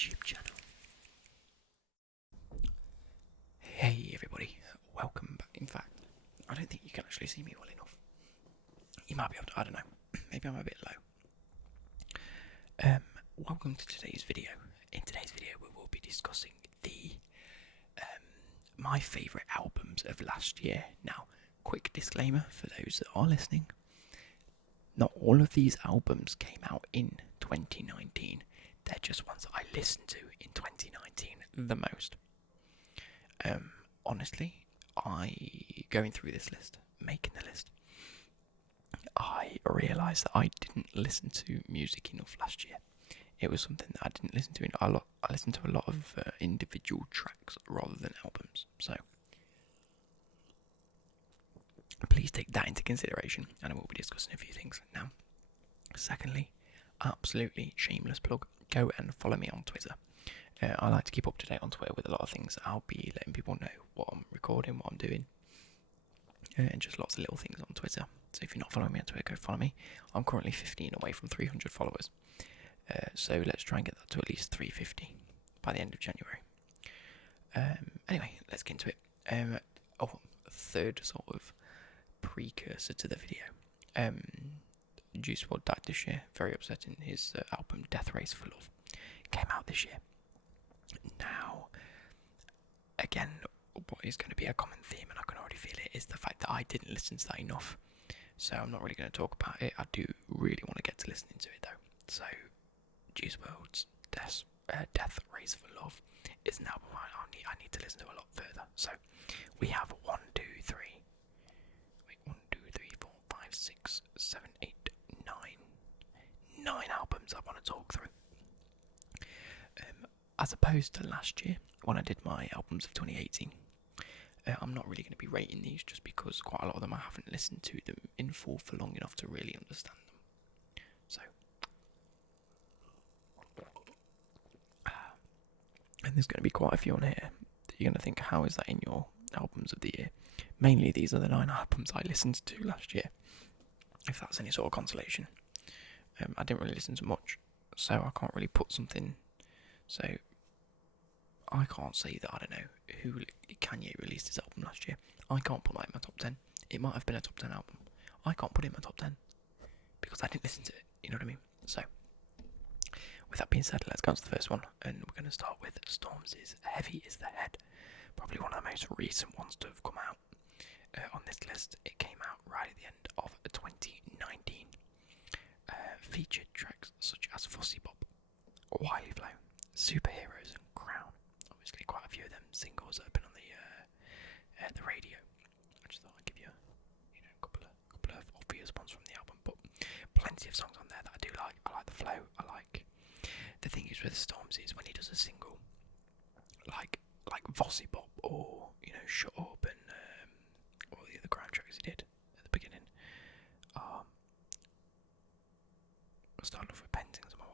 YouTube channel. Hey everybody, welcome back. In fact, I don't think you can actually see me well enough. You might be able to, I don't know, maybe I'm a bit low. Welcome to today's video. In today's video we will be discussing the my favourite albums of last year. Now, quick disclaimer for those that are listening. Not all of these albums came out in 2019. They're just ones that I listened to in 2019 the most. Honestly, going through this list, making the list, I realised that I didn't listen to music enough last year. It was something that I didn't listen to a lot. I listened to a lot of individual tracks rather than albums. So please take that into consideration, and I will be discussing a few things now. Secondly, absolutely shameless plug, go and follow me on Twitter. I like to keep up to date on Twitter with a lot of things. I'll be letting people know what I'm recording, what I'm doing, and just lots of little things on Twitter. So if you're not following me on Twitter, go follow me. I'm currently 15 away from 300 followers. So let's try and get that to at least 350 by the end of January. Anyway, let's get into it. Third sort of precursor to the video. Juice WRLD died this year. Very upsetting. His album Death Race for Love came out this year. Now, again, what is going to be a common theme, and I can already feel it, is the fact that I didn't listen to that enough. So I'm not really going to talk about it. I do really want to get to listening to it though. So, Juice WRLD's Death Race for Love is an album I need to listen to a lot further. So, we have 1, 2, 3, 4, 5, 6, 7, 8, 9 albums I want to talk through. As opposed to last year, when I did my albums of 2018, I'm not really going to be rating these just because quite a lot of them I haven't listened to them in full for long enough to really understand them. So, and there's going to be quite a few on here that you're going to think, how is that in your albums of the year? Mainly these are the 9 albums I listened to last year, if that's any sort of consolation. I didn't really listen to much, so I can't really put something. So I can't say that I don't know who Kanye released his album last year. I can't put that in my top 10. It might have been a top 10 album. I can't put it in my top 10 because I didn't listen to it. You know what I mean? So, with that being said, let's go on to the first one, and we're going to start with Stormzy's Heavy Is the Head. Probably one of the most recent ones to have come out on this list. It came out right at the end of 2019. Featured tracks such as Fussy Bop, Wiley Flow, Superheroes, and Crown. Obviously, quite a few of them singles that have been on the radio. I just thought I'd give you, a couple of obvious ones from the album, but plenty of songs on there that I do like. I like the flow. I like the thing is with Stormzy is when he does a single, like Fussy Bop or Shut Up and all the other Crown tracks he did at the beginning. I started off with paintings on my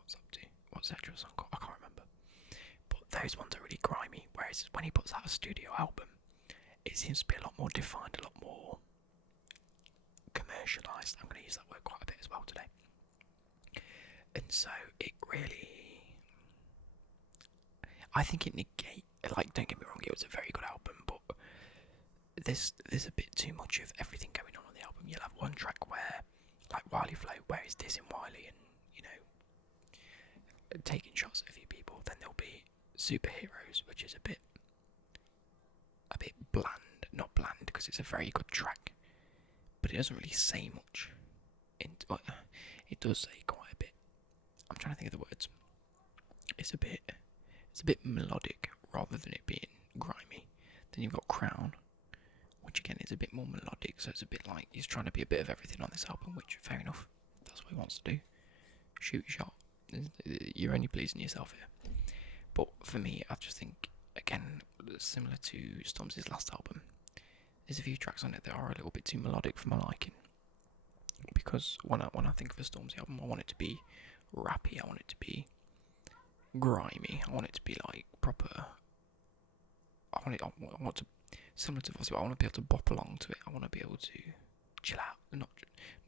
what's the actual song called? I can't remember. But those ones are really grimy, whereas when he puts out a studio album, it seems to be a lot more defined, a lot more commercialised. I'm going to use that word quite a bit as well today. And so it really, I think it don't get me wrong, it was a very good album, but there's a bit too much of everything going on the album. You'll have one track where, like Wiley Flow, where he's dissing Wiley and taking shots at a few people. Then there'll be Superheroes, which is a bit bland. Not bland because it's a very good track, but it doesn't really say much. It does say quite a bit. I'm trying to think of the words. It's a bit melodic rather than it being grimy. Then you've got Crown, which again is a bit more melodic, so it's a bit like he's trying to be a bit of everything on this album, which fair enough. That's what he wants to do. Shoot your shot. You're only pleasing yourself here. But for me, I just think, again, similar to Stormzy's last album, there's a few tracks on it that are a little bit too melodic for my liking. Because when I think of a Stormzy album, I want it to be rappy, I want it to be grimy, I want it to be like proper. I want to, similar to Fozzy, I want to be able to bop along to it. I want to be able to chill out,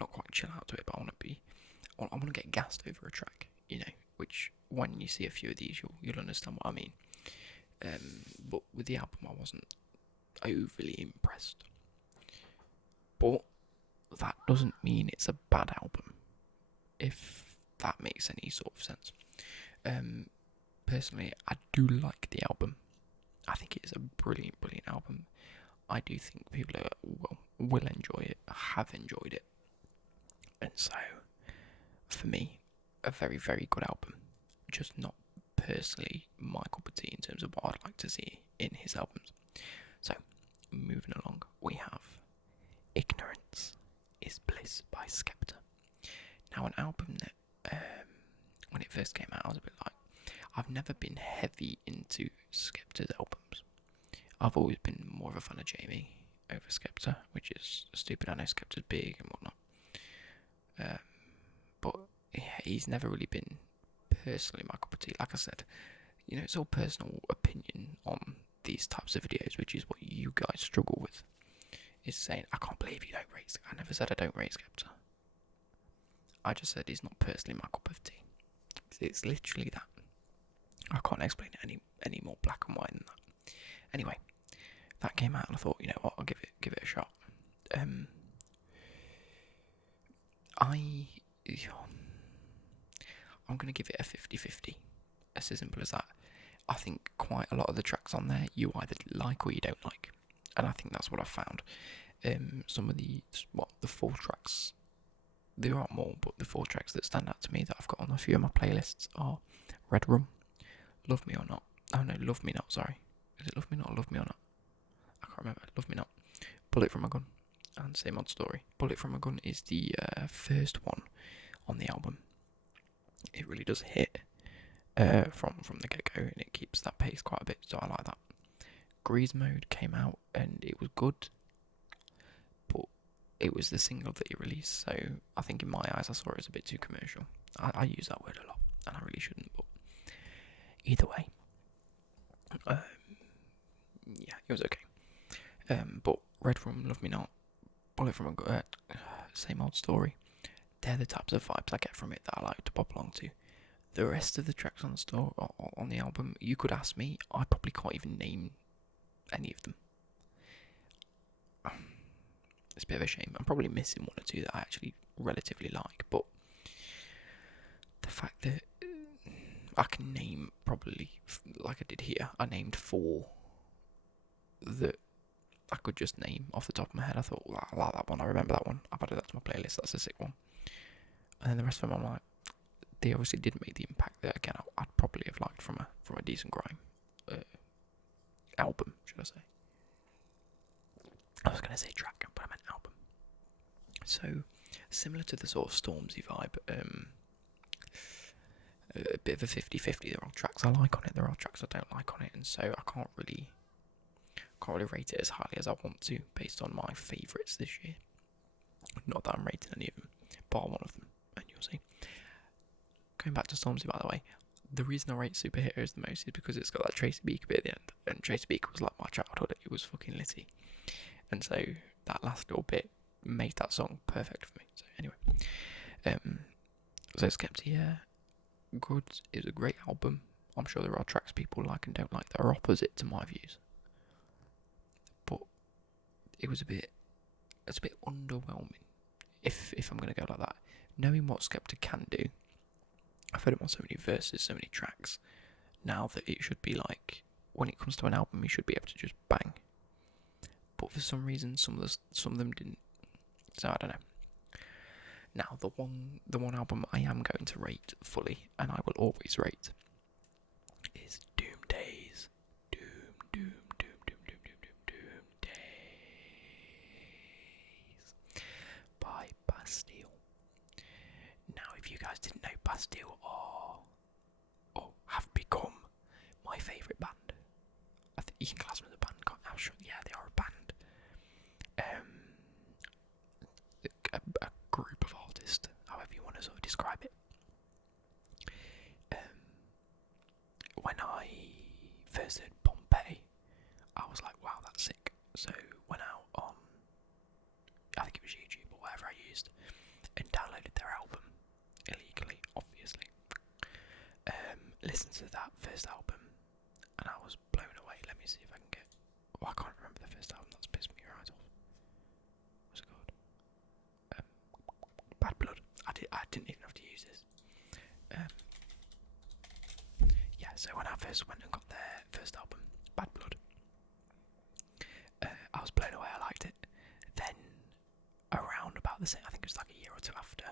not quite chill out to it, but I want to get gassed over a track, which when you see a few of these, you'll understand what I mean. But with the album, I wasn't overly impressed. But that doesn't mean it's a bad album, if that makes any sort of sense. Personally, I do like the album. I think it is a brilliant album. I do think people will enjoy it, have enjoyed it. And so, for me, a very, very good album. Just not personally my cup of tea in terms of what I'd like to see in his albums. So, moving along, we have Ignorance is Bliss by Skepta. Now, an album that, when it first came out, I was a bit like, I've never been heavy into Skepta's albums. I've always been more of a fan of Jamie over Skepta, which is stupid. I know Skepta's big and whatnot. But yeah, he's never really been personally my cup of tea. Like I said, it's all personal opinion on these types of videos, which is what you guys struggle with. Is saying, I can't believe you don't rate Skepta. I never said I don't rate Skepta. I just said he's not personally my cup of tea. It's literally that. I can't explain it any more black and white than that. Anyway, that came out and I thought, you know what, I'll give it a shot. I'm going to give it a 50-50. It's as simple as that. I think quite a lot of the tracks on there you either like or you don't like. And I think that's what I've found. Some of the 4 tracks, there are more, but the 4 tracks that stand out to me that I've got on a few of my playlists are Red Rum, Love Me or Not. Oh no, Love Me Not, sorry. Is it Love Me Not or Love Me or Not? I can't remember. Love Me Not. Bullet From A Gun. And Same Old Story. Bullet From A Gun is the first one on the album. It really does hit from the get-go, and it keeps that pace quite a bit, so I like that. Grease Mode came out, and it was good, but it was the single that he released, so I think in my eyes I saw it as a bit too commercial. I use that word a lot, and I really shouldn't, but either way, yeah, it was okay. But Red Rum, Love Me Not, Bullet From A Gun, Same Old Story, they're the types of vibes I get from it that I like to pop along to. The rest of the tracks on the album, you could ask me, I probably can't even name any of them. It's a bit of a shame. I'm probably missing one or two that I actually relatively like, but the fact that I can name probably, like I did here, I named 4 that I could just name off the top of my head. I thought, well, I like that one, I remember that one, I've added that to my playlist, that's a sick one. And then the rest of them I'm like, they obviously didn't make the impact that, again, I'd probably have liked from a decent grime album, should I say. I was going to say track, but I meant album. So, similar to the sort of Stormzy vibe, a bit of a 50-50. There are tracks I like on it, there are tracks I don't like on it, and so I can't really rate it as highly as I want to, based on my favourites this year. Not that I'm rating any of them, bar one of them, and you'll see. Going back to Stormzy, by the way, the reason I rate Superheroes the most is because it's got that Tracy Beaker bit at the end, and Tracy Beaker was like my childhood. It was fucking litty, and so that last little bit made that song perfect for me. So anyway, so Skepta, yeah, good. It was a great album. I'm sure there are tracks people like and don't like that are opposite to my views, but it's a bit underwhelming. If I'm gonna go like that, knowing what Skepta can do. I've heard him on so many verses, so many tracks, now that it should be like, when it comes to an album, he should be able to just bang. But for some reason, some of them didn't. So I don't know. Now, the one album I am going to rate fully, and I will always rate, is Doom Days. Doom Days by Bastille. Now, if you guys didn't know, Bastille have become my favourite band. I think you can class them as a band, can't you? I'm sure, yeah, they are a band. A group of artists, however you want to sort of describe it. When I first heard Pompeii, I was like, wow, that's sick. So went out on, I think it was YouTube or whatever I used, and downloaded their album illegally, obviously. listened to that first album, and I was blown away. Let me see if I can get. Oh, I can't remember the first album. That's pissed me right off. What's it called? Bad Blood. I didn't even have to use this. Yeah. So when I first went and got their first album, Bad Blood, I was blown away. I liked it. Then around about the same, I think it was like a year or two after,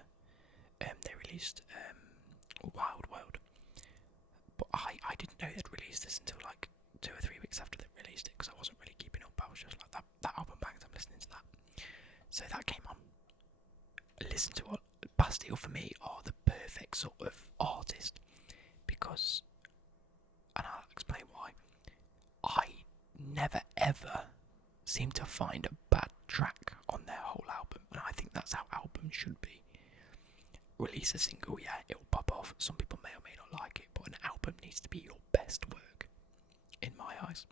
they released Wild World. But I didn't know they'd released this until like 2 or 3 weeks after they released it, because I wasn't really keeping up. I was just like, that album bangs, I'm listening to that. So that came on. Listen to what Bastille for me are the perfect sort of artist, because, and I'll explain why, I never ever seem to find a bad track on their whole album, and I think that's how albums should be. Release a single, yeah, it'll pop off. Some people may or may not like it, but an album needs to be your best work, in my eyes.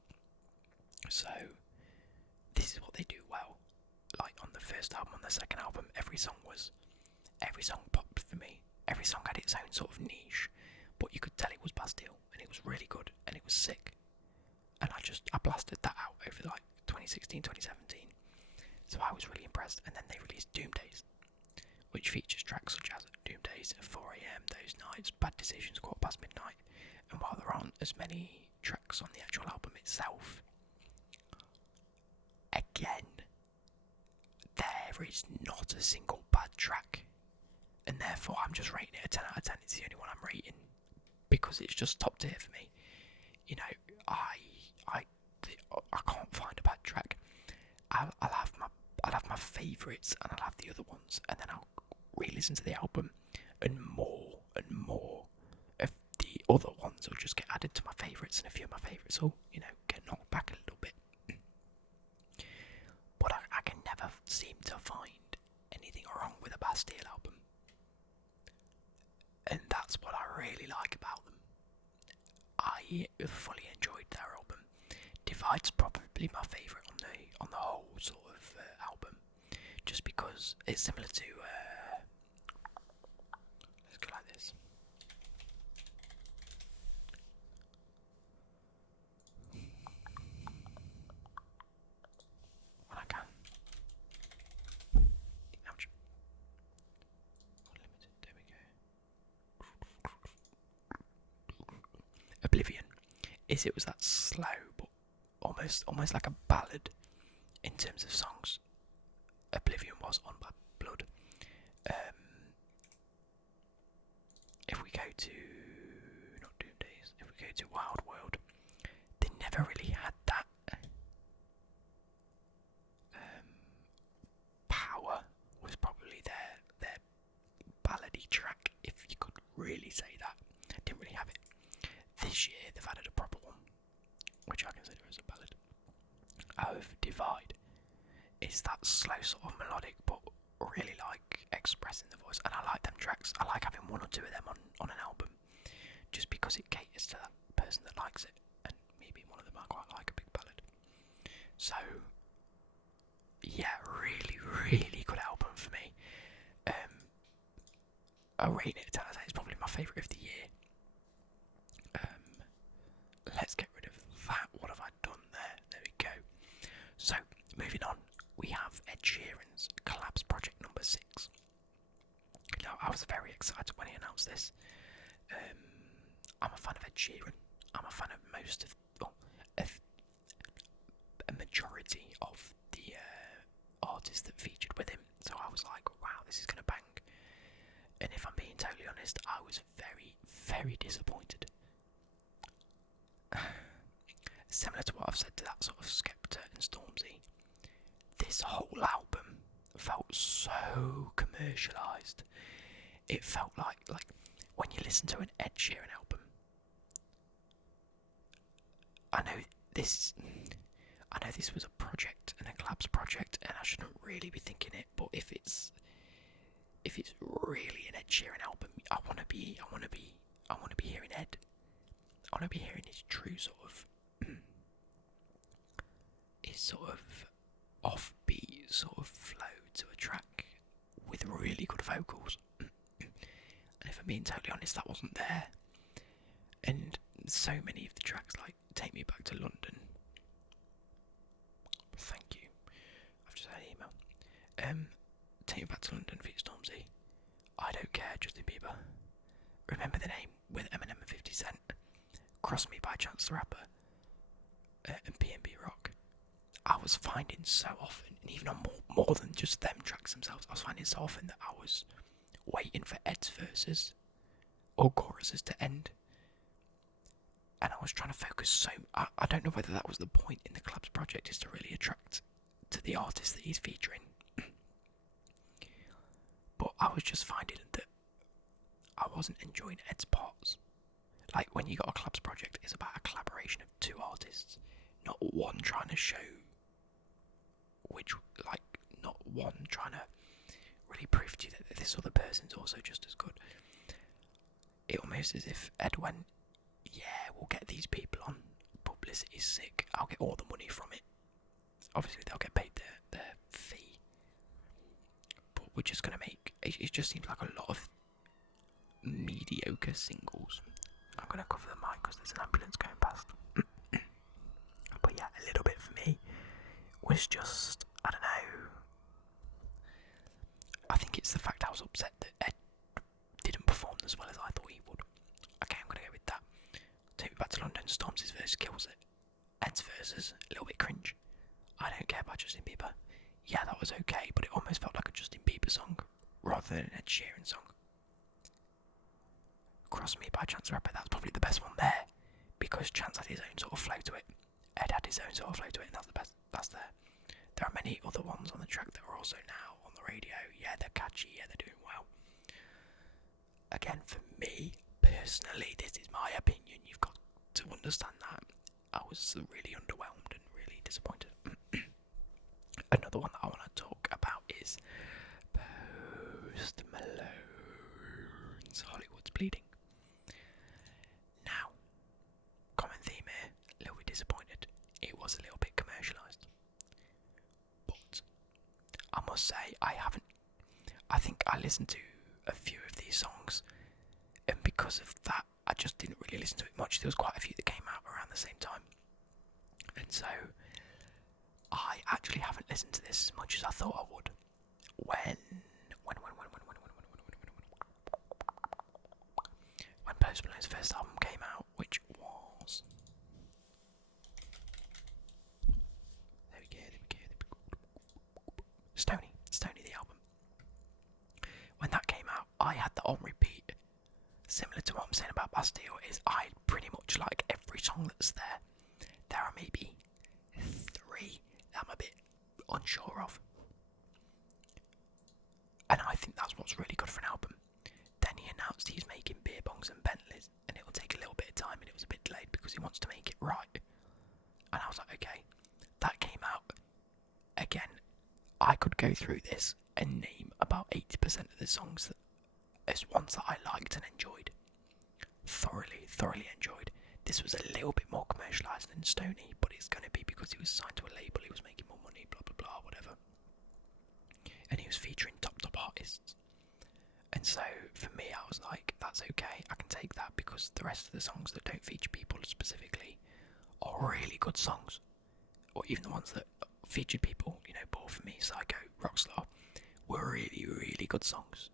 So, this is what they do well. Like on the first album, on the second album, every song popped for me. Every song had its own sort of niche, but you could tell it was Bastille, and it was really good, and it was sick. And I blasted that out over like 2016, 2017. So I was really impressed. And then they released Doom Days, which features tracks such as Doom Days, 4am, Those Nights, Bad Decisions, Quarter Past Midnight. And while there aren't as many tracks on the actual album itself, again, there is not a single bad track. And therefore I'm just rating it a 10 out of 10. It's the only one I'm rating, because it's just top tier for me. You know, I can't find a bad track. I'll have my favourites, and I'll have the other ones, and then I'll re-listen to the album, and more of the other ones will just get added to my favourites, and a few of my favourites will, you know, get knocked back a little bit. But I can never seem to find anything wrong with a Bastille album, and that's what I really like about them. I fully enjoyed their album. Divide's probably my favourite on the whole sort of album, just because it's similar to. Let's go like this. When I can. Ouch. Unlimited. There we go. Oblivion. It was that slow, but almost like a ballad in terms of songs. Oblivion was on Bad Blood. If we go to not Doom Days, if we go to Wild World, they never really had that power. Was probably their ballady track, if you could really say that. Didn't really have it. This year they've added a proper one, which I consider as a ballad, of Divide. It's that slow sort of melodic, but really like expressing the voice, and I like them tracks. I like having one or two of them on an album, just because it caters to that person that likes it, and me being one of them, I quite like a big ballad. So yeah, really good album for me. I rate it 10 out of 10. It's probably my favourite of the year. Let's get rid of that. What have I done there? There we go. So, moving on, we have Ed Sheeran's Collabs Project number 6. Now, I was very excited when he announced this. I'm a fan of Ed Sheeran. I'm a fan of most of a majority of the artists that featured with him. So I was like, wow, this is going to bang. And if I'm being totally honest, I was very disappointed. Similar to what I've said to that sort of Skepta and Stormzy, this whole album felt so commercialised. It felt like when you listen to an Ed Sheeran album, I know this was a project and a collabs project, and I shouldn't really be thinking it, but if it's really an Ed Sheeran album, I want to be hearing Ed. I want to be hearing his true sort of offbeat sort of flow to a track with really good vocals. And if I'm being totally honest, that wasn't there. And so many of the tracks, like Take Me Back to London. Thank you. I've just had an email. Take Me Back to London feat Stormzy. I Don't Care, Justin Bieber. Remember the Name with Eminem and 50 Cent. Cross Me by Chance the Rapper. And P&B Rock. I was finding so often, and even on more than just them tracks themselves, I was finding so often that I was waiting for Ed's verses or choruses to end. And I was trying to focus I don't know whether that was the point in the collabs project, is to really attract to the artist that he's featuring. But I was just finding that I wasn't enjoying Ed's parts. Like, when you got a collabs project, it's about a collaboration of two artists, not one trying to show not one trying to really prove to you that this other person's also just as good. It almost as if Ed went, yeah, we'll get these people on, publicity's sick, I'll get all the money from it. Obviously they'll get paid their fee, but we're just going to make, it just seems like a lot of mediocre singles. I'm going to cover the mic because there's an ambulance going past. But yeah, a little bit for me was just, I don't know, I think it's the fact I was upset that Ed didn't perform as well as I thought he would. Okay, I'm going to go with that. Take Me Back to London, Stormzy's verse kills it. Ed's verses, a little bit cringe. I Don't Care by Justin Bieber. Yeah, that was okay, but it almost felt like a Justin Bieber song rather than an Ed Sheeran song. Cross Me by Chance the Rapper, that's probably the best one there, because Chance had his own sort of flow to it. Ed had his own sort of flow to it, and that's the best. That's there. There are many other ones on the track that are also now on the radio. Yeah, they're catchy. Yeah, they're doing well. Again, for me personally, this is my opinion. You've got to understand that. I was really underwhelmed and really disappointed. Another one that I want to talk about is Post Malone's Hollywood's Bleeding. Now, common theme here, a little bit disappointed. It was a little bit commercialised. But I must say, I think I listened to a few of these songs, and because of that, I just didn't really listen to it much. There was quite a few that came out around the same time. And so, I actually haven't listened to this as much as I thought I would. When Post Malone's first album came out, which was... There we go. Stoney the album. When that came out, I had that on repeat. Similar to what I'm saying about Bastille, is I pretty much like every song that's there. There are maybe 3 that I'm a bit unsure of. And I think that's what's really good for an album. Then he announced he's making beer bongs and Bentleys, and it will take a little bit of time, and it was a bit delayed because he wants to make it right. And I was like, okay, that came out. Again, I could go through this and name about 80% of the songs as ones that I liked and enjoyed. Thoroughly enjoyed. This was a little bit more commercialised than Stoney, but it's going to be because he was signed to a label, he was making more money, blah blah blah, whatever. And he was featuring top artists. And so, for me, I was like, that's okay, I can take that, because the rest of the songs that don't feature people specifically are really good songs. Or even the ones that featured people, you know, Ball For Me, Psycho, Rockstar, were really good songs.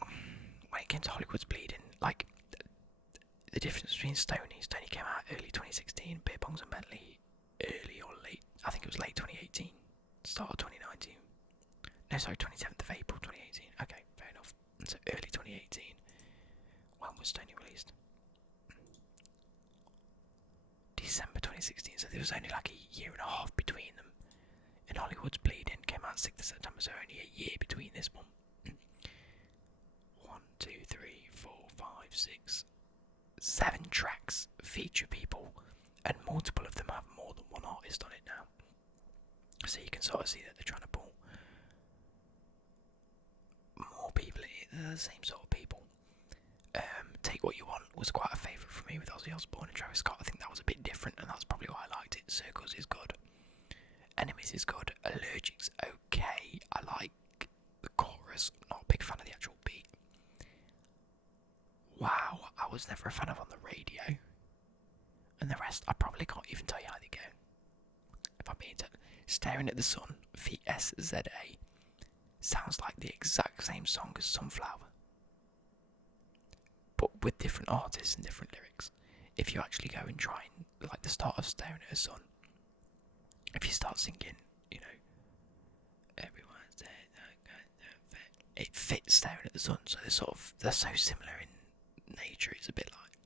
When it came to Hollywood's Bleeding, like, the difference between Stoney came out early 2016, Beer Bongs and Bentley early or late, I think it was late 2018, start of 2019. No, sorry, 27th of April 2018. Okay, fair enough. So early 2018. When was Stoney released? December 2016. So there was only like a year and a half between them. And Hollywood's Bleeding came out 6th of September, so only a year between this one. 1, 2, 3, 4, 5, 6, 7 tracks feature people, and multiple of them have more than one artist on it now. So you can sort of see that they're trying to pull more people in, the same sort of people. Take What You Want was quite a favourite for me with Ozzy Osbourne and Travis Scott. I think that was a bit different, and that's probably why I liked it. Circles is good. Enemies is good. Allergic's okay. I like the chorus. Not a big fan of the actual beat. Wow, I was never a fan of On the Radio. And the rest, I probably can't even tell you how they go. If I'm being Staring at the Sun, VSZA, sounds like the exact same song as Sunflower, but with different artists and different lyrics. If you actually go and try and, like the start of Staring at the Sun, if you start singing, everyone's dead, it fits Staring at the Sun, so they're so similar in nature, it's a bit like,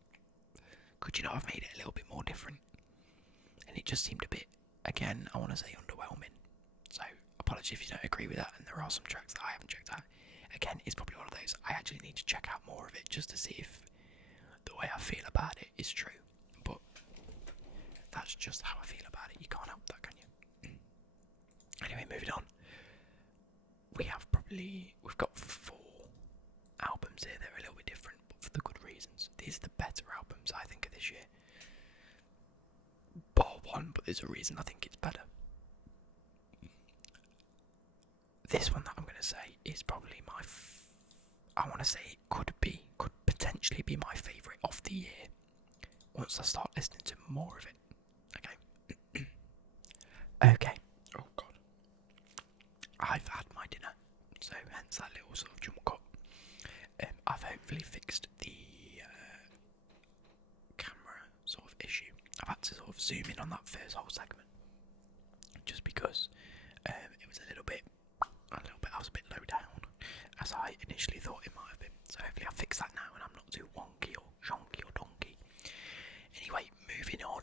could you not have made it a little bit more different? And it just seemed a bit, again, I want to say underwhelming. So, apologies if you don't agree with that, and there are some tracks that I haven't checked out. Again, it's probably one of those, I actually need to check out more of it just to see if the way I feel about it is true. But that's just how I feel about it. You can't help that, can you? Anyway, moving on. We've got 4 albums here that are a little bit different, but for the good reasons. These are the better albums, I think, of this year. Bar one, but there's a reason I think it's better. This one that I'm going to say is probably I want to say it could potentially be my favourite of the year once I start listening to more of it. Okay. Okay. Oh God. I've had my dinner, so hence that little sort of jump cut. I've hopefully fixed the camera sort of issue. I've had to sort of zoom in on that first whole segment, just because it was a little bit. I was a bit low down, as I initially thought it might have been. So hopefully I'll fix that now, and I'm not too wonky or shonky or donkey. Anyway, moving on.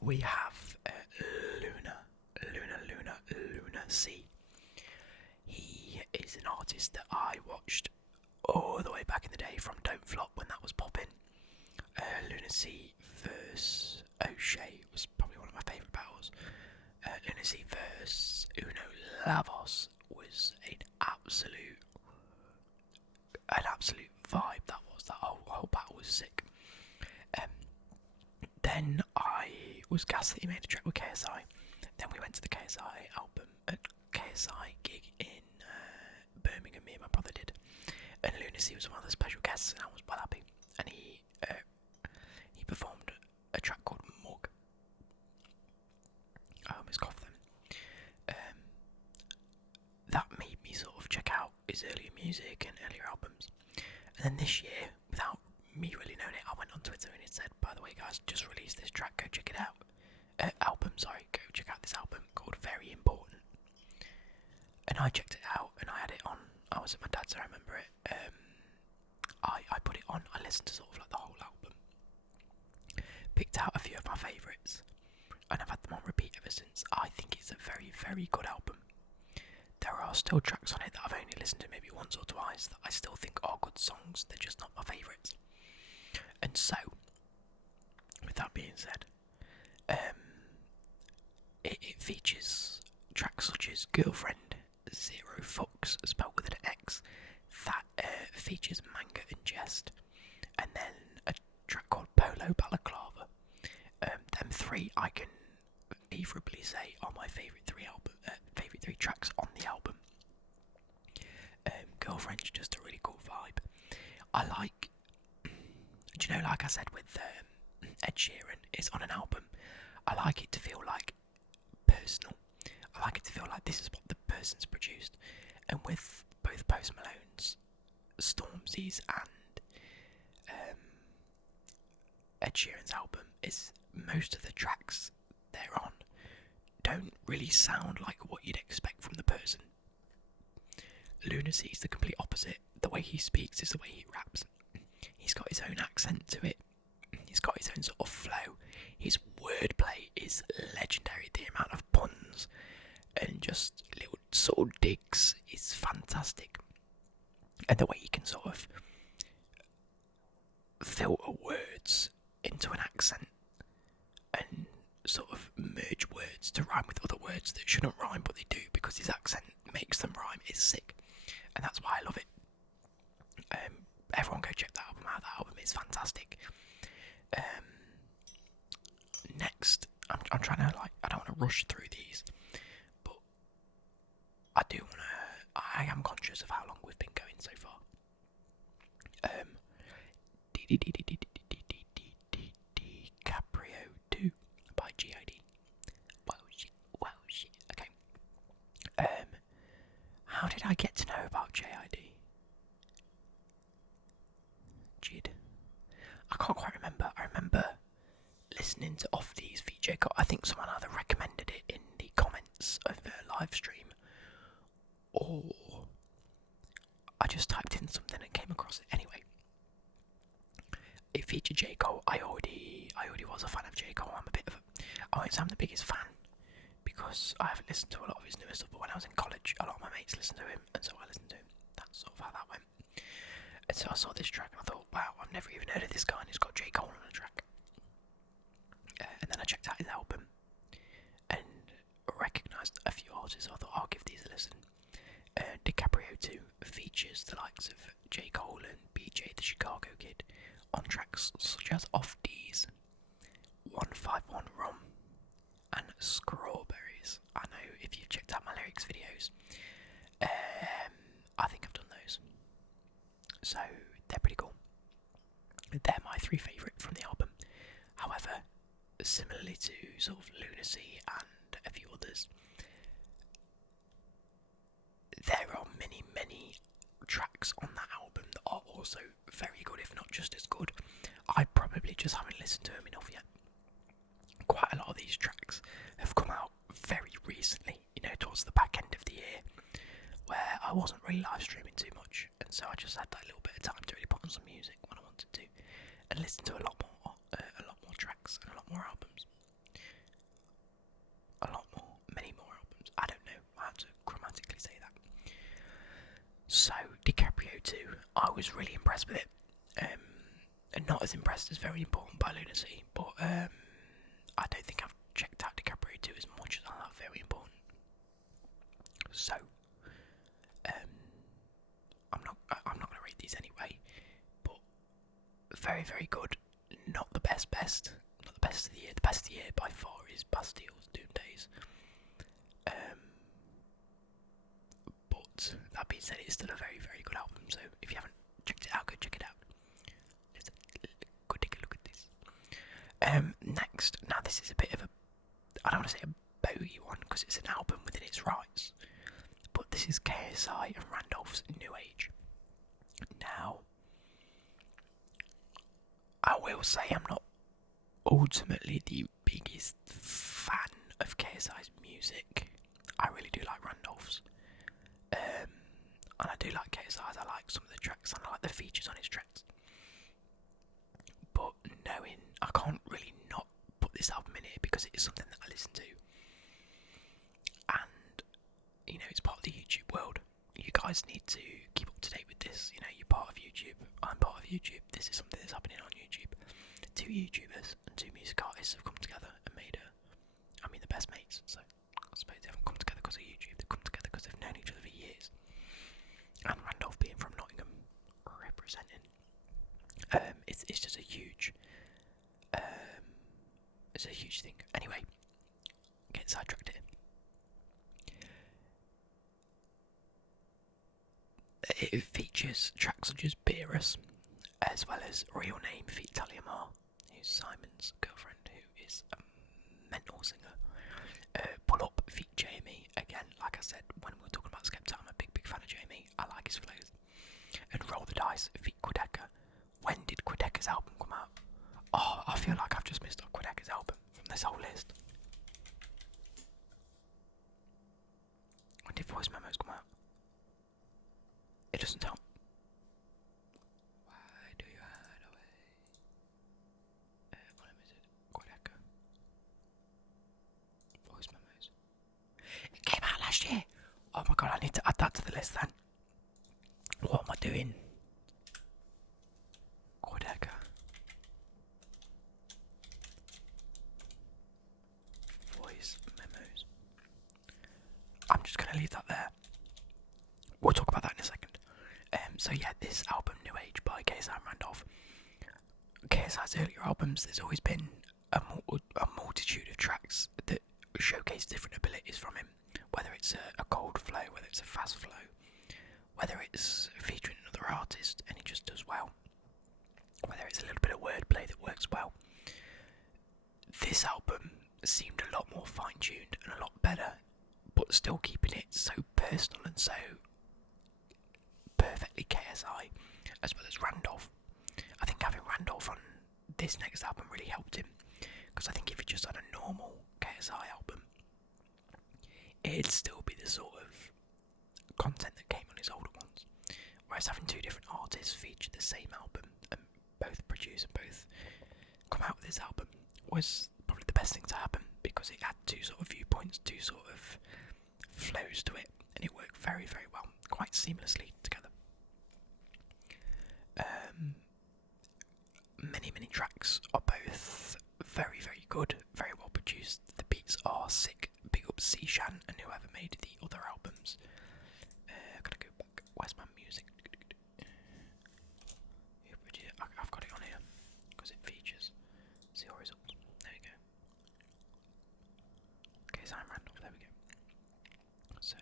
We have Luna C. He is an artist that I watched all the way back in the day from Don't Flop when that was popping. Luna C versus O'Shea was probably one of my favourite battles. Luna C versus Uno Lavos was an absolute vibe. That whole battle was sick. Then I was gassed that he made a track with KSI. Then we went to the KSI gig in Birmingham. Me and my brother did, and Lunacy was one of the special guests, and I was well happy. And he performed a track called Mug. I almost coughed then. That made me sort of check out his earlier music and earlier albums. And then this year, without me really knowing it, I went on Twitter and it said, by the way guys, just released this track, go check it out. Go check out this album called Very Important. And I checked it out and I had it on. I was at my dad's, I remember it. I put it on, I listened to sort of like the whole album. Picked out a few of my favourites, and I've had them on repeat ever since. I think it's a very, very good album. There are still tracks on it that I've only listened to maybe once or twice that I still think are good songs, they're just not my favourites. And so, with that being said, it features tracks such as Girlfriend, Zero Fucks, spelled with an X, that features Manga and Jest, and then a track called Polo Balaclava. Them 3 I can favourably say are my favourite 3 tracks on the album. Girlfriend's just a really cool vibe. I like, do you know, like I said with Ed Sheeran is on an album, I like it to feel like personal. I like it to feel like this is what the person's produced. And with both Post Malone's, Stormzy's and Ed Sheeran's album, is most of the tracks they're on don't really sound like what you'd expect from the person. Lunacy is the complete opposite. The way he speaks is the way he raps. He's got his own accent to it. He's got his own sort of flow. His wordplay is legendary. The amount of puns and just little sort of digs is fantastic. And the way he can sort of filter words into an accent and sort of merge words to rhyme with other words that shouldn't rhyme, but they do because his accent makes them rhyme. It's sick, and that's why I love it. Everyone go check that album out. That album is fantastic. Next, I'm trying to I don't want to rush through these, but I am conscious of how long we've been going so far. DiCaprio 2 by GID. Wow shit. Okay. How did I get to know about JID? Jid. I can't quite remember. I remember listening to Off These feature. I think someone either recommended it in the comments of the live stream, or I just typed in something and came across it. Anyway, it featured J. Cole. I already was a fan of J. Cole. I won't say I'm the biggest fan because I haven't listened to a lot of his newer stuff, but when I was in college, a lot of my mates listened to him, and so I listened to him. That's sort of how that went. And so I saw this track and I thought, wow, I've never even heard of this guy, and he's got J. Cole on the track. And then I checked out his album and recognised a few artists, so I thought I'll give these a listen. DiCaprio 2 features the likes of J. Cole and BJ the Chicago Kid on tracks such as Off D's, 151 Rum, and Strawberries. I know if you've checked out my lyrics videos, I think I've done those. So they're pretty cool. They're my three favourite from the album. However, similarly to sort of Lunacy and a few others, there are many tracks on that album that are also very good, if not just as good. I probably just haven't listened to them enough yet. Quite a lot of these tracks have come out very recently, towards the back end of the year, where I wasn't really live streaming too much, and so I just had that little bit of time to really put on some music when I wanted to, and listen to a lot more tracks and a lot more albums. Many more albums. I don't know how to grammatically say that. So, DiCaprio 2, I was really impressed with it. And not as impressed as Very Important by Lunacy, but I don't think I've checked out DiCaprio 2 as much as I have Very Important. So, I'm not going to rate these anyway, but very good. Not the best, not the best of the year. The best of the year by far is Bastille's Doom Days. But that being said, it's still a very good album. So if you haven't checked it out, go check it out. Go take a look at this. Next, now this is a bit of I don't want to say a bogey one because it's an album within its rights, but this is KSI and Randolph's New Age. Now, I will say I'm not ultimately the biggest fan of KSI's music. I really do like Randolph's. And I do like KSI's. I like some of the tracks and I like the features on his tracks. But knowing I can't really not put this album in here because it is something that I listen to. And, it's part of the YouTube world. You guys need to keep up to date with this. You're part of YouTube. I'm part of YouTube. This is something that's happening on YouTube. Two YouTubers and two music artists have come together and made the best mates. So I suppose they haven't come together because of YouTube. They've come together because they've known each other for years. And Randolph being from Nottingham, representing, it's just a huge, it's a huge thing. Anyway, get sidetracked here. It features tracks such as Beerus, as well as Real Name feat Talia Mar, who's Simon's girlfriend, who is a mental singer. Pull Up feat Jamie, again, like I said, when we were talking about Skepta, I'm a big fan of Jamie, I like his flows. And Roll the Dice feat Quadeca. When did Quadeca's album come out? Oh, I feel like I've just missed off Quadeca's album from this whole list. When did Voice Memos come out? It doesn't tell. Why do you hide away? What name is it? Quadeca. Voice Memos. It came out last year. Oh my god, I need to add that to the list then. What am I doing? Quadeca. Voice Memos. I'm just going to leave that there. We'll talk about that in a second. So yeah, this album, New Age by KSI and Randolph. KSI's earlier albums, there's always been a multitude of tracks that showcase different abilities from him. Whether it's a cold flow, whether it's a fast flow, whether it's featuring another artist and he just does well. Whether it's a but still keeping it so personal and so perfectly KSI, as well as Randolph. I think having Randolph on this next album really helped him, because I think if he just had a normal KSI album, it'd still be the sort of content that came on his older ones. Whereas having two different artists feature the same album and both produce and both come out with this album was probably the best thing to happen, because it had two sort of viewpoints, two sort of flows to it, and it worked very, very well, quite seamlessly together. Many tracks are both very, very good, very well produced. The beats are sick. Big up C-Shan and whoever made the other albums. Gotta go back. Where's my music? I've got it on here because it features. See your results. There we go. Okay, so I'm Randolph. There we go. So,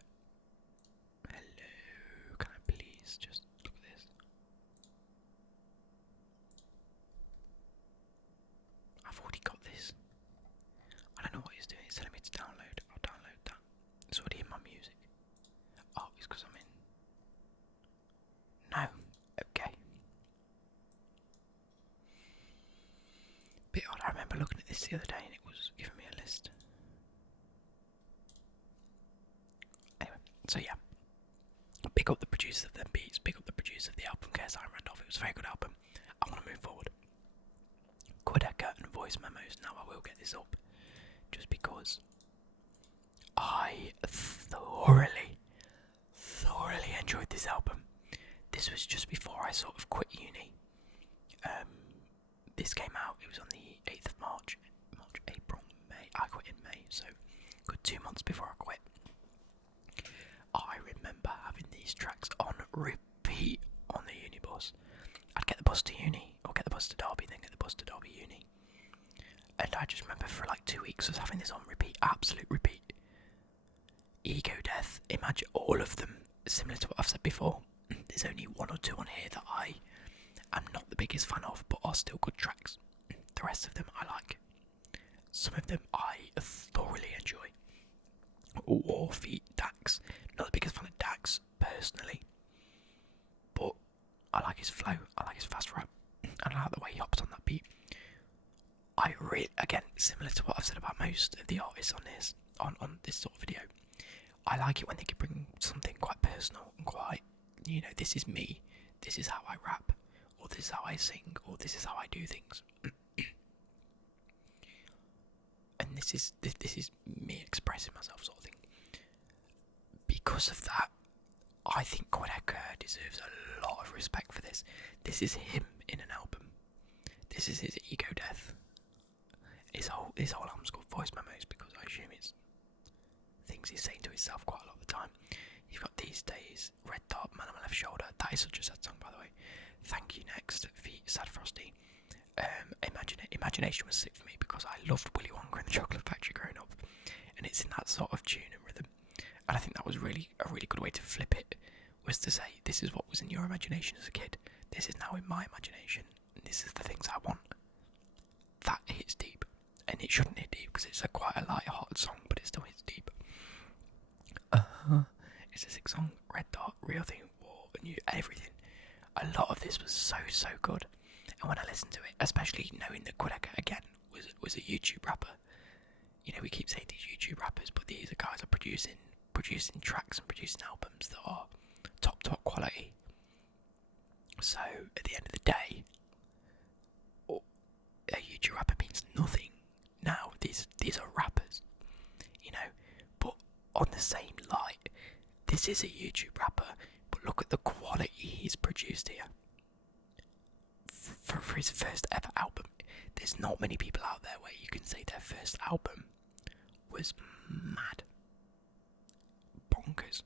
hello. Can I please just look at this? I've already got this. I don't know what he's doing. He's telling me to download. I'll download that. It's already in my music. Oh, it's because I'm in. No. Okay. Bit odd. I remember looking at this the other day and it was giving me a list. Anyway, so yeah. Pick up the producer of them beats. Pick up the producer of the album, KSI Randolph. It was a very good album. I want to move forward. Quadeca and voice memos. Now I will get this up, just because I thoroughly enjoyed this album. This was just before I sort of quit uni. This came out, it was on the 8th of March, April, May. I quit in May, so good 2 months before I quit. I remember having these tracks on repeat on the uni bus. I'd get the bus to uni, or get the bus to Derby, then get the bus to Derby uni. And I just remember for like 2 weeks I was having this on repeat, absolute repeat. Ego Death, Imagine, all of them, similar to what I've said before. There's only one or two on here that I am not the biggest fan of, but are still good tracks. The rest of them I like. Some of them I thoroughly enjoy. Warfeet, Dax, not the biggest fan of Dax personally, but I like his flow, I like his fast rap, and I like the way he hops on that beat. I really, again, similar to what I've said about most of the artists on this sort of video, I like it when they can bring something quite personal and quite, this is me, this is how I rap, or this is how I sing, or this is how I do things. And this is me expressing myself, sort of thing. Because of that, I think Quadeca deserves a lot of respect for this. This is him in an album. This is his ego death. His whole album's called Voice Memos because I assume it's things he's saying to himself quite a lot of the time. You've got These Days, Red Dot, Man on My Left Shoulder. That is such a sad song, by the way. Thank You Next, Feet, Sad Frosty. Imagination was sick for me because I loved Willy Wonka and the Chocolate Factory growing up, and it's in that sort of tune and rhythm. And I think that was a really good way to flip it, was to say, this is what was in your imagination as a kid, this is now in my imagination, and this is the things I want. That hits deep, and it shouldn't hit deep because it's quite a light-hearted song, but it still hits deep. It's a sick song. Red Dot, Real Thing, War, and everything. A lot of this was so good. And when I listened to it, especially knowing that Quadeca again was a YouTube rapper, we keep saying these YouTube rappers, but these are guys are producing tracks and producing albums that are top quality. So at the end of the day, a YouTube rapper means nothing now. These are rappers, but on the same light, this is a YouTube rapper, but look at the quality he's produced here. For his first ever album, there's not many people out there where you can say their first album was mad, bonkers.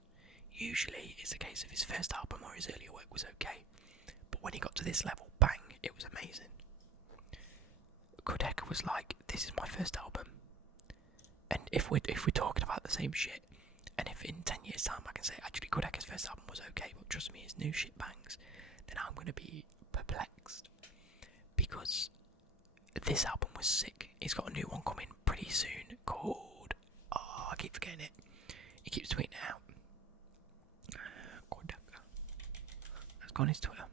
Usually it's a case of his first album or his earlier work was okay, but when he got to this level, bang, it was amazing. Quadeca was like, this is my first album, and if we're talking about the same shit, and if in 10 years time I can say actually Quadeca's first album was okay, but trust me, his new shit bangs, then I'm going to be perplexed, because this album was sick. He's got a new one coming pretty soon called, I keep forgetting it. He keeps tweeting out. Let's go on his Twitter.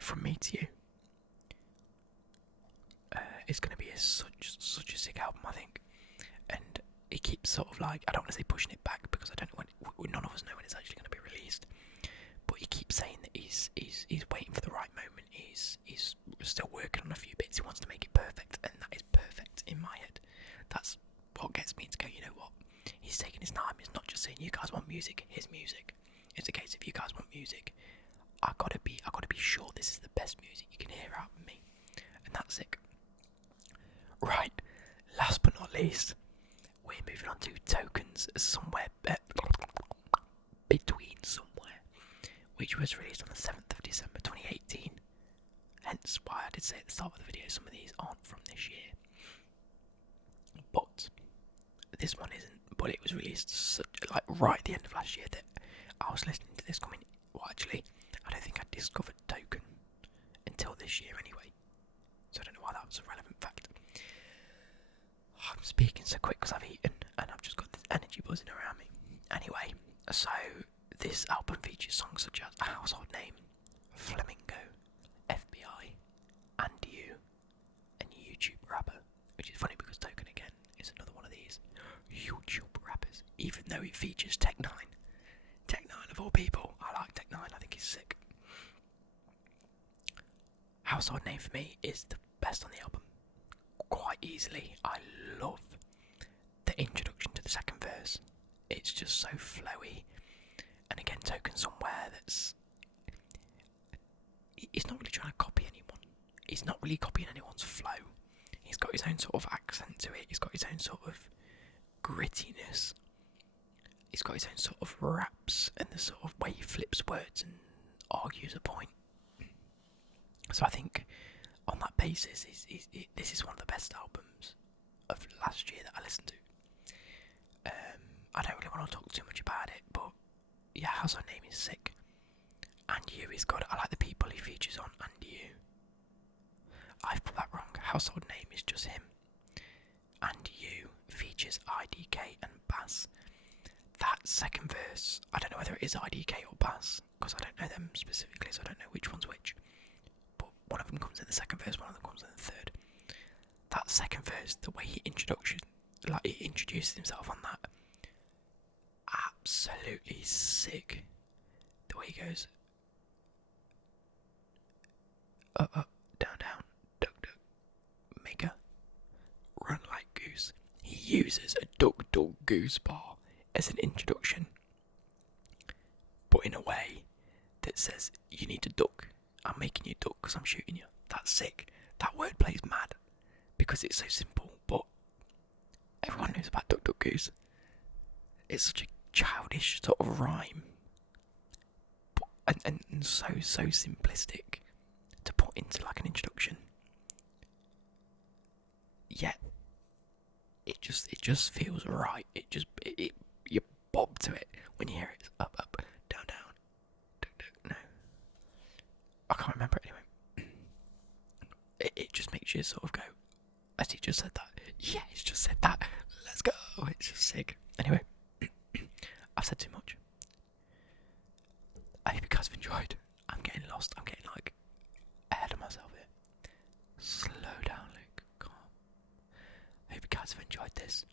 From me to you. It's going to be such a sick album, I think. And he keeps sort of like, I don't want to say pushing it back because I don't know when, none of us know when it's actually going to be released. But he keeps saying that he's waiting for the right moment. He's still working on a few bits. He wants to make it perfect, and that is perfect in my head. That's what gets me to go, you know what? He's taking his time. It's not just saying you guys want music, here's music. It's a case of you guys want music. I gotta be sure this is the best music you can hear out of me. And that's sick. Right, last but not least, we're moving on to Tokens somewhere between somewhere, which was released on the 7th of December 2018. Hence why I did say at the start of the video some of these aren't from this year. But this one isn't, but it was released right at the end of last year that I was listening to this coming. Well, actually, I don't think I discovered Token until this year anyway. So I don't know why that was a relevant fact. I'm speaking so quick because I've eaten and I've just got this energy buzzing around me. Anyway, so this album features songs such as A Household Name, Flamingo, FBI, And You, and YouTube Rapper, which is funny because Token again is another one of these YouTube rappers, even though it features Tech9. Tech9 of all people, I like Tech9, I think he's sick. Household Name for me is the best on the album. Quite easily. I love the introduction to the second verse. It's just so flowy. And again, Token somewhere that's... He's not really trying to copy anyone. He's not really copying anyone's flow. He's got his own sort of accent to it. He's got his own sort of grittiness. He's got his own sort of raps and the sort of way he flips words and argues a point. So I think on that basis, this is one of the best albums of last year that I listened to. I don't really want to talk too much about it, but yeah, Household Name is sick. And You is good. I like the people he features on And You. I've put that wrong. Household Name is just him. And You features IDK and Bass. That second verse, I don't know whether it is IDK or Bass, because I don't know them specifically, so I don't know which one's which. But one of them comes in the second verse, one of them comes in the third. That second verse, the way he introduces himself on that, absolutely sick. The way he goes up, up, down, down, duck, duck, maker, run like goose. He uses a duck, duck, goose bar as an introduction, but in a way that says you need to duck. I'm making you duck because I'm shooting you. That's sick. That wordplay is mad because it's so simple, but everyone knows about duck, duck, goose. It's such a childish sort of rhyme, but, and so simplistic to put into like an introduction. Yet it just feels right. You bob to it when you hear it. It's up, up, down, down, duck, duck. No, I can't remember it anyway. It just makes you sort of go, as he just said that. Yeah, he's just said that. Let's go. It's just sick. Anyway, I've said too much. I hope you guys have enjoyed. I'm getting lost. I'm getting like ahead of myself here. Slow down, Luke. Calm. I hope you guys have enjoyed this.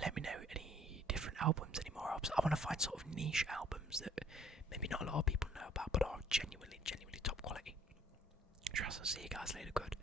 Let me know any different albums, any more albums. I want to find sort of niche albums that maybe not a lot of people know about, but are genuinely top quality. Trust. I'll see you guys later. Good.